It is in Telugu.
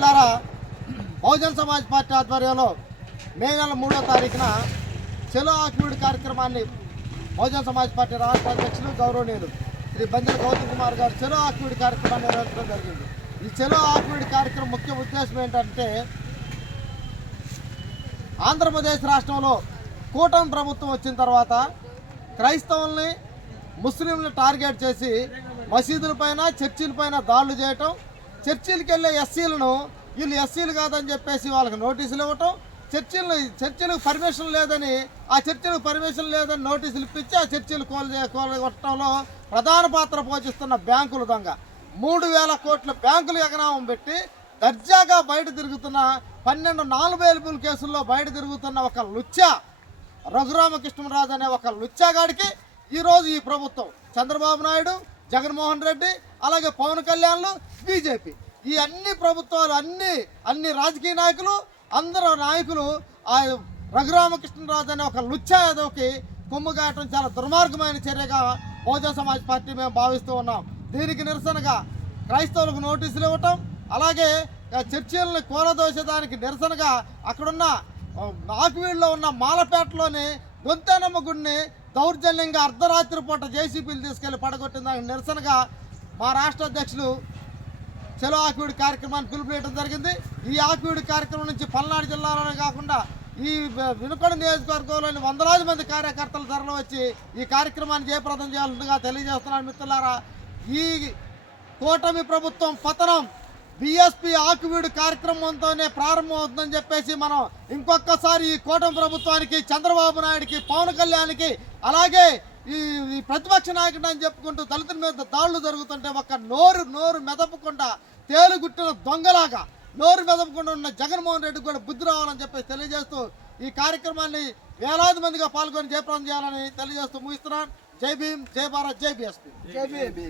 మిత్రులారా, బహుజన్ సమాజ్ పార్టీ ఆధ్వర్యంలో మే నెల 3వ తారీఖున చెలో ఆక్వీడ్ కార్యక్రమాన్ని బహుజన్ సమాజ్ పార్టీ రాష్ట్ర అధ్యక్షులు గౌరవనీయులు శ్రీ బంజల గౌతమ్ కుమార్ గారు చెలో ఆక్వీడ్ కార్యక్రమాన్ని నిర్వహించడం జరిగింది. ఈ చెలో ఆక్వీడ్ కార్యక్రమం ముఖ్య ఉద్దేశం ఏంటంటే, ఆంధ్రప్రదేశ్ రాష్ట్రంలో కూటమి ప్రభుత్వం వచ్చిన తర్వాత క్రైస్తవుల్ని ముస్లింలను టార్గెట్ చేసి మసీదులపైన చర్చిలపైన దాడులు చేయటం, చర్చిలకు వెళ్ళే ఎస్సీలను వీళ్ళు ఎస్సీలు కాదని చెప్పేసి వాళ్ళకి నోటీసులు ఇవ్వటం, చర్చిలకు పర్మిషన్ లేదని నోటీసులు ఇప్పించి ఆ చర్చిలు కొట్టడంలో ప్రధాన పాత్ర పోషిస్తున్న బ్యాంకుల దొంగ 3000 కోట్ల బ్యాంకులు ఎగనామం పెట్టి దర్జాగా బయట తిరుగుతున్న 12 నాన్ బెయిలబుల్ కేసుల్లో బయట తిరుగుతున్న ఒక లుచ్చా రఘురామకృష్ణరాజు అనే ఒక లుచ్చాగాడికి ఈరోజు ఈ ప్రభుత్వం చంద్రబాబు నాయుడు, జగన్మోహన్ రెడ్డి, అలాగే పవన్ కళ్యాణ్లు, బీజేపీ ఈ అన్ని ప్రభుత్వాలు అన్ని రాజకీయ నాయకులు అందరూ నాయకులు ఆ రఘురామకృష్ణరాజు అనే ఒక లుచ్చా యాదవ్కి కొమ్ముగాయటం చాలా దుర్మార్గమైన చర్యగా బహుజన్ సమాజ్ పార్టీ మేము భావిస్తూ ఉన్నాం. దీనికి నిరసనగా క్రైస్తవులకు నోటీసులు ఇవ్వటం, అలాగే చర్చిలను కూలదోసేదానికి నిరసనగా అక్కడున్న ఆకువీడులో ఉన్న మాలపేటలోని దొంతేనమ్మ గుడిని దౌర్జన్యంగా అర్ధరాత్రి పూట జేసీబీలు తీసుకెళ్లి పడగొట్టిన దానికి నిరసనగా మా రాష్ట్ర అధ్యక్షులు చెలో ఆక్వీడ్ కార్యక్రమాన్ని పిలుపునివ్వడం జరిగింది. ఈ ఆక్వీడ్ కార్యక్రమం నుంచి పల్నాడు జిల్లాలోనే కాకుండా ఈ వినుకొండ నియోజకవర్గంలోని వందలాది మంది కార్యకర్తలు తరలి వచ్చి ఈ కార్యక్రమాన్ని జయప్రదం చేయాల్సిందిగా తెలియజేస్తున్నాను. మిత్రులారా, ఈ కూటమి ప్రభుత్వం పతనం బీఎస్పీ ఆక్వీడ్ కార్యక్రమంతోనే ప్రారంభమవుతుందని చెప్పేసి మనం ఇంకొకసారి ఈ కూటమి ప్రభుత్వానికి, చంద్రబాబు నాయుడికి, పవన్ కళ్యాణ్కి, అలాగే ఈ ప్రతిపక్ష నాయకుడు అని చెప్పుకుంటూ దళితుల మీద దాడులు జరుగుతుంటే ఒక నోరు మెదపకుండా తేలుగుట్టిన దొంగలాగా నోరు మెదపకుండా ఉన్న జగన్మోహన్ రెడ్డికి కూడా బుద్ధి రావాలని చెప్పేసి తెలియజేస్తూ ఈ కార్యక్రమాన్ని వేలాది మందిగా పాల్గొని జయప్రదం చేయాలని తెలియజేస్తూ ముగిస్తున్నాను. జై భీమ్, జై భారత్, జై బీఎస్పీ.